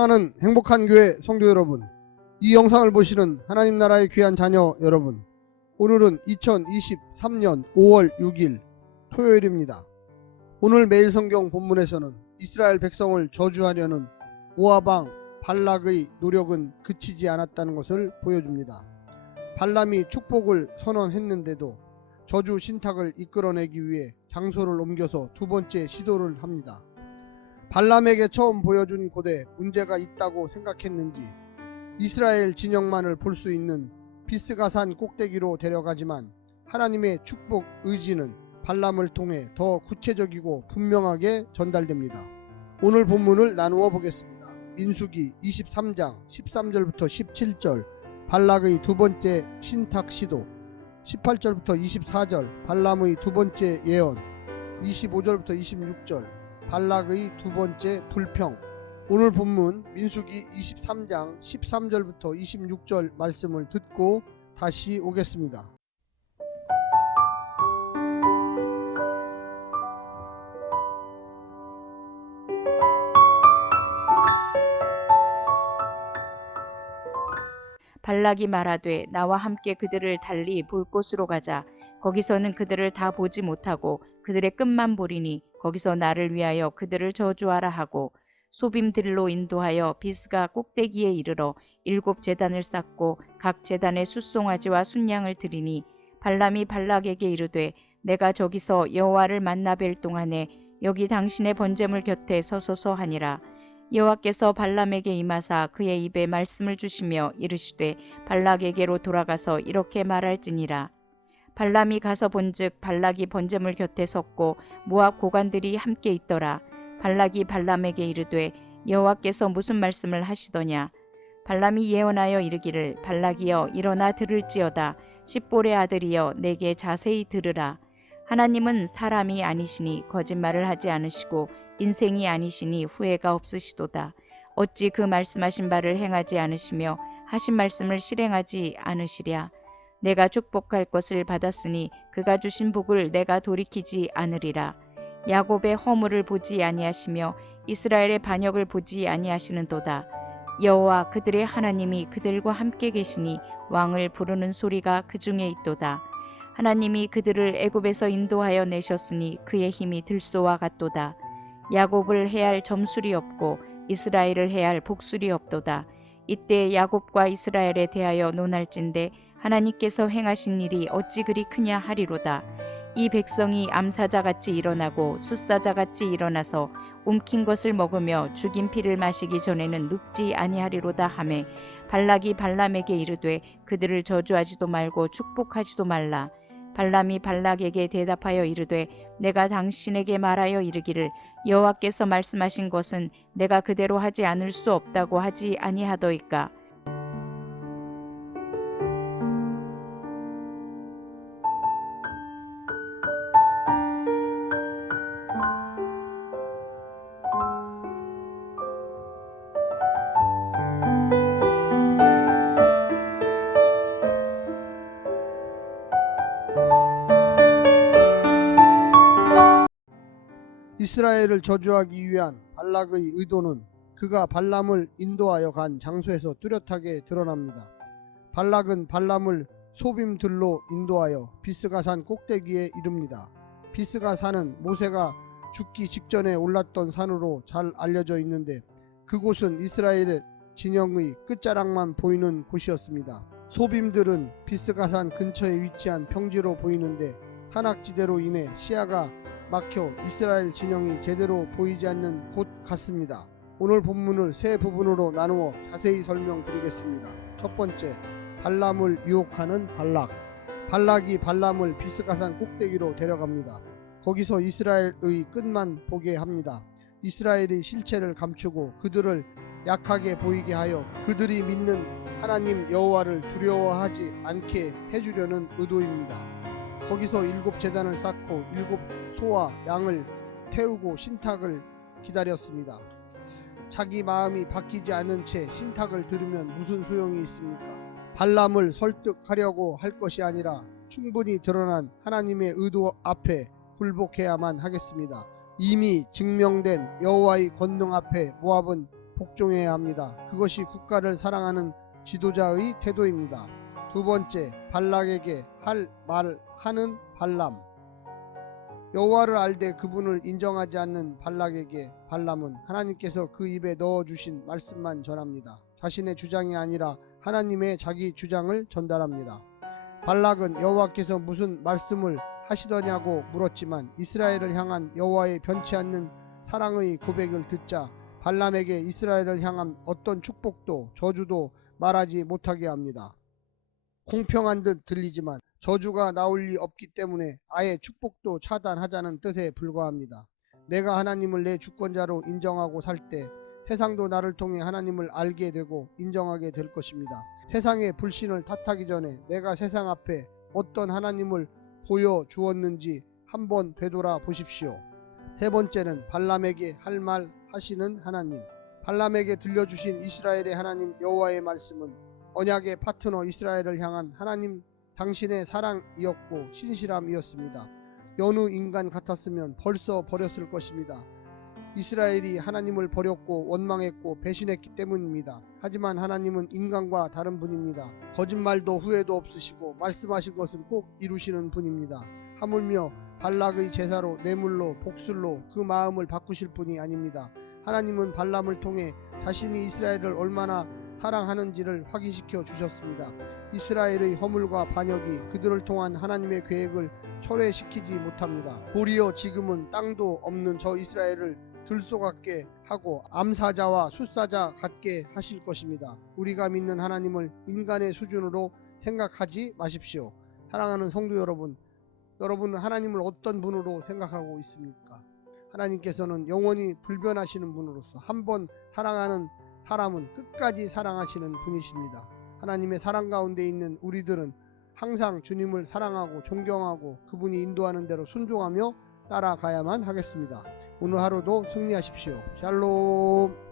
사랑하는 행복한 교회 성도 여러분, 이 영상을 보시는 하나님 나라의 귀한 자녀 여러분, 오늘은 2023년 5월 6일 토요일입니다. 오늘 매일 성경 본문에서는 이스라엘 백성을 저주하려는 모압 왕 발락의 노력은 그치지 않았다는 것을 보여줍니다. 발람이 축복을 선언했는데도 저주 신탁을 이끌어내기 위해 장소를 옮겨서 두 번째 시도를 합니다. 발람에게 처음 보여준 곳에 문제가 있다고 생각했는지 이스라엘 진영만을 볼 수 있는 비스가산 꼭대기로 데려가지만 하나님의 축복 의지는 발람을 통해 더 구체적이고 분명하게 전달됩니다. 오늘 본문을 나누어 보겠습니다. 민수기 23장 13절부터 17절 발락의 두 번째 신탁 시도, 18절부터 24절 발람의 두 번째 예언, 25절부터 26절 발락의 두 번째 불평. 오늘 본문 민수기 23장 13절부터 26절 말씀을 듣고 다시 오겠습니다. 발락이 말하되 나와 함께 그들을 달리 볼 곳으로 가자. 거기서는 그들을 다 보지 못하고 그들의 끝만 보리니 거기서 나를 위하여 그들을 저주하라 하고 소빔들로 인도하여 비스가 꼭대기에 이르러 7 제단을 쌓고 각 제단에 숫송아지와 순양을 드리니 발람이 발락에게 이르되 내가 저기서 여호와를 만나 뵐 동안에 여기 당신의 번제물 곁에 서소서 하니라. 여호와께서 발람에게 임하사 그의 입에 말씀을 주시며 이르시되 발락에게로 돌아가서 이렇게 말할지니라. 발람이 가서 본즉 발락이 번제물 곁에 섰고 모압 고관들이 함께 있더라. 발락이 발람에게 이르되 여호와께서 무슨 말씀을 하시더냐. 발람이 예언하여 이르기를 발락이여 일어나 들을지어다. 십볼의 아들이여 내게 자세히 들으라. 하나님은 사람이 아니시니 거짓말을 하지 않으시고 인생이 아니시니 후회가 없으시도다. 어찌 그 말씀하신 바를 행하지 않으시며 하신 말씀을 실행하지 않으시랴. 내가 축복할 것을 받았으니 그가 주신 복을 내가 돌이키지 않으리라. 야곱의 허물을 보지 아니하시며 이스라엘의 반역을 보지 아니하시는도다. 여호와 그들의 하나님이 그들과 함께 계시니 왕을 부르는 소리가 그 중에 있도다. 하나님이 그들을 애굽에서 인도하여 내셨으니 그의 힘이 들소와 같도다. 야곱을 해할 점술이 없고 이스라엘을 해할 복술이 없도다. 이때 야곱과 이스라엘에 대하여 논할진대 하나님께서 행하신 일이 어찌 그리 크냐 하리로다. 이 백성이 암사자같이 일어나고 숫사자같이 일어나서 움킨 것을 먹으며 죽인 피를 마시기 전에는 눕지 아니하리로다 하매 발락이 발람에게 이르되 그들을 저주하지도 말고 축복하지도 말라. 발람이 발락에게 대답하여 이르되 내가 당신에게 말하여 이르기를 여호와께서 말씀하신 것은 내가 그대로 하지 않을 수 없다고 하지 아니하더이까. 이스라엘을 저주하기 위한 발락의 의도는 그가 발람을 인도하여 간 장소에서 뚜렷하게 드러납니다. 발락은 발람을 소빔들로 인도하여 비스가산 꼭대기에 이릅니다. 비스가산은 모세가 죽기 직전에 올랐던 산으로 잘 알려져 있는데 그곳은 이스라엘의 진영의 끝자락만 보이는 곳이었습니다. 소빔들은 비스가산 근처에 위치한 평지로 보이는데 산악지대로 인해 시야가 막혀 이스라엘 진영이 제대로 보이지 않는 곳 같습니다. 오늘 본문을 세 부분으로 나누어 자세히 설명드리겠습니다. 첫 번째, 발람을 유혹하는 발락. 발락이 발람을 비스가산 꼭대기로 데려갑니다. 거기서 이스라엘의 끝만 보게 합니다. 이스라엘의 실체를 감추고 그들을 약하게 보이게 하여 그들이 믿는 하나님 여호와를 두려워하지 않게 해주려는 의도입니다. 거기서 7 제단을 쌓고 7 소와 양을 태우고 신탁을 기다렸습니다. 자기 마음이 바뀌지 않은 채 신탁을 들으면 무슨 소용이 있습니까? 발람을 설득하려고 할 것이 아니라 충분히 드러난 하나님의 의도 앞에 굴복해야만 하겠습니다. 이미 증명된 여호와의 권능 앞에 모압은 복종해야 합니다. 그것이 국가를 사랑하는 지도자의 태도입니다. 두 번째, 발락에게 할 말하는 발람. 여호와를 알되 그분을 인정하지 않는 발락에게 발람은 하나님께서 그 입에 넣어주신 말씀만 전합니다. 자신의 주장이 아니라 하나님의 자기 주장을 전달합니다. 발락은 여호와께서 무슨 말씀을 하시더냐고 물었지만 이스라엘을 향한 여호와의 변치 않는 사랑의 고백을 듣자 발람에게 이스라엘을 향한 어떤 축복도 저주도 말하지 못하게 합니다. 공평한 듯 들리지만 저주가 나올 리 없기 때문에 아예 축복도 차단하자는 뜻에 불과합니다. 내가 하나님을 내 주권자로 인정하고 살 때 세상도 나를 통해 하나님을 알게 되고 인정하게 될 것입니다. 세상의 불신을 탓하기 전에 내가 세상 앞에 어떤 하나님을 보여주었는지 한번 되돌아 보십시오. 세 번째는 발람에게 할 말 하시는 하나님. 발람에게 들려주신 이스라엘의 하나님 여호와의 말씀은 언약의 파트너 이스라엘을 향한 하나님 당신의 사랑이었고 신실함이었습니다. 여느 인간 같았으면 벌써 버렸을 것입니다. 이스라엘이 하나님을 버렸고 원망했고 배신했기 때문입니다. 하지만 하나님은 인간과 다른 분입니다. 거짓말도 후회도 없으시고 말씀하신 것은 꼭 이루시는 분입니다. 하물며 발락의 제사로 뇌물로 복술로 그 마음을 바꾸실 분이 아닙니다. 하나님은 발람을 통해 자신이 이스라엘을 얼마나 사랑하는지를 확인시켜 주셨습니다. 이스라엘의 허물과 반역이 그들을 통한 하나님의 계획을 철회시키지 못합니다. 도리어 지금은 땅도 없는 저 이스라엘을 들쏘같게 하고 암사자와 숫사자 같게 하실 것입니다. 우리가 믿는 하나님을 인간의 수준으로 생각하지 마십시오. 사랑하는 성도 여러분, 여러분은 하나님을 어떤 분으로 생각하고 있습니까? 하나님께서는 영원히 불변하시는 분으로서 한번 사랑하는 사람은 끝까지 사랑하시는 분이십니다. 하나님의 사랑 가운데 있는 우리들은 항상 주님을 사랑하고 존경하고 그분이 인도하는 대로 순종하며 따라가야만 하겠습니다. 오늘 하루도 승리하십시오. 샬롬.